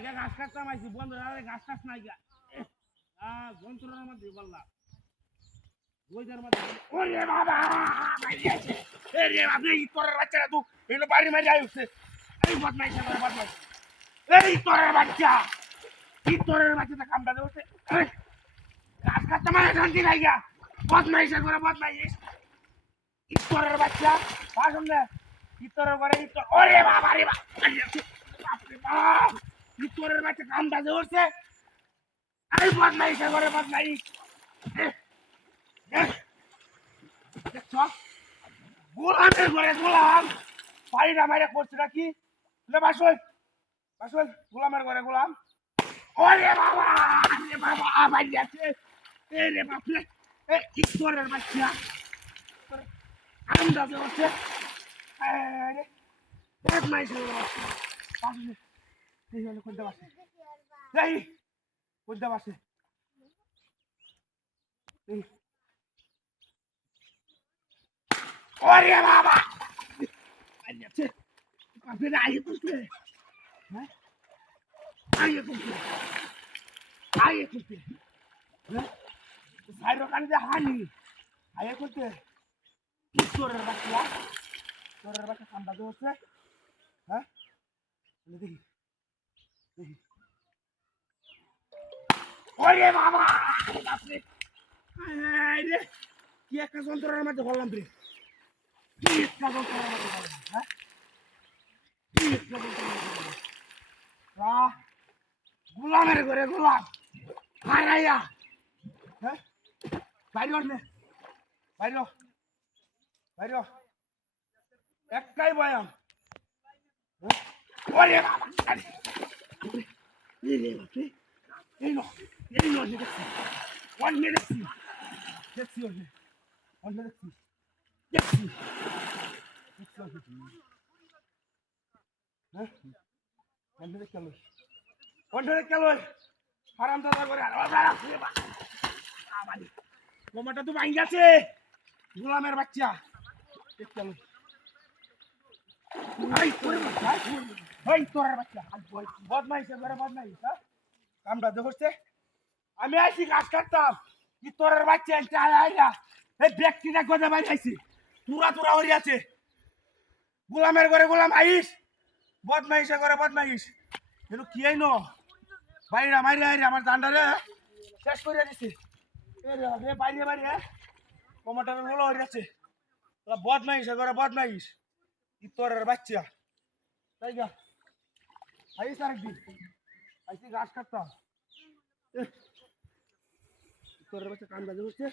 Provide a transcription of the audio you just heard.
আগে ঘাস কাটতাম, আইছি। বন্ধু আরে ঘাস কাট নাই গা। যন্ত্রণার মধ্যে বললাম। ওইটার মধ্যে ওরে বাবা মারিয়াছে এ রে বাবা এই তোরের বাচ্চারা তুই এগুলো বাড়ি মারি আই উঠছে এই বদমাইশ করে বদমাইশ। এই তোরের বাচ্চা, এই তোরের বাচ্চাটা কামটা দেওয়া ঘাস কাটতে মানে শান্তি নাই গা। বদমাইশ করে বদমাইশ। ইতরের বাচ্চা ভাষণ দে। ইতরের ঘরে ইতর ওরে বাবা, রে বাপ। ইতরের বাচ্চা কামটা যে উঠছে আরে বদমাইশ ঘরে বদমাইশ। দেখছ গোলামের ঘরে গোলাম। পাইরা মাইরা করছে নাকি? লে, বাসল বাসল, গোলামের ঘরে গোলাম। ওরে বাবা, রে বাবা, আবার যাচ্ছে এ রে বাপরে, এ ইতরের বাচ্চা? আন্দাজে হচ্ছে আরে এক মাইস হলো পাশে এই হলো কোনটা বাসে? এই কোনটা বাসে? এই। ওরে বাবা! আচ্ছা আপনি আইয়ে করতে হ্যাঁ? আইয়ে করতে আইয়ে করতে হ্যাঁ? সাইরো কানে হানি। আইয়ে করতে চোরের বাচ্চা? চোরের বাচ্চা তো হচ্ছে হ্যাঁ? দেখি। ওরে বাবা রে কি একটা যন্ত্রণার মধ্যে বললাম রে। কি একটা যন্ত্রণার মধ্যে বললাম হ্যাঁ? কি একটা যন্ত্রণার মধ্যে আহ, গোলামের ঘরে গোলাম। হারাইয়া হ্যাঁ? বাইরে নে। বাইরে। বাইরে একটাই বয়াম হ্যাঁ? ওরে বাবা এই রে বাপরে এই নো। এই নো দেখছি মে দেখছি দেখছি ওয়ান মে দেখছি দেখছি দেখছি হ্যাঁ দেখছি আলো ওয়ান মে দেখছি আলো হারাম দাদা করে আর ওরা রাখছে বা আমানি মোমাটা তো ভাঙ গেছে গোলামের বাচ্চা দেখছি আলো এই তোর বাচ্চা এই তোর বাচ্চা বদমাইশ হ্যাঁ কামটা দেখছে আমি আইছি গাছ কাটতাম কি তোর বাচ্চা এসে আয় আইয়া এই ব্যক্তিটা গদে বাড়ি আইছি তুরা তুরা হরি আছে। গোলামের ঘরে গোলাম, আইস। বদমাইশে করে বদমাইশ। কিন্তু কি আইন? বাইরা, মাইরে আইরে আমার দান্ডারে। শেষ করে দিছে। এ বাইরে বাইরে। টমাটারগুলো হরি আছে। বদমাইশে করে বদমাইশ। ইতরের বাচ্চা। তাই গা। আইস আরেকদিন। আইসি গাছ কাটতাম ইতরের বাচ্চা কান্দা যে বসছে